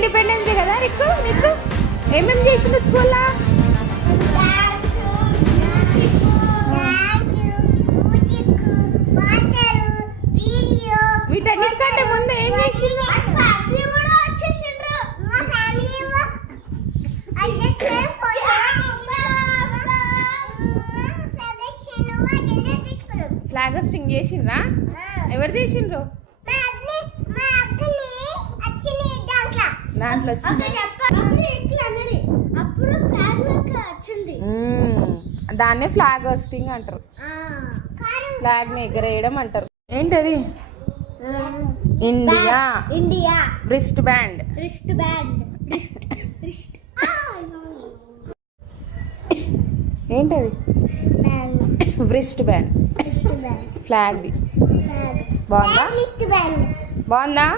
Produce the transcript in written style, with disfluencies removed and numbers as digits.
Independence day కదా నీకు ఏమేమి చేసిండు స్కూల్లో? వీటన్నిటికంటే ముందు ఏం చేసిండు? ఫ్లాగ్ హోస్టింగ్ చేసిండ్రా? ఎవరు చేసిండ్రు? దాంట్లో దాన్నే ఫ్లాగ్ హోస్టింగ్ అంటారు. ఫ్లాగ్ ని ఎగరేయడం అంటారు. ఏంటది? ఇండియా. ఇండియా. Wrist band. ఏంటది? Wrist band. ఫ్లాగ్ ది బాగుందా? బాగుందా?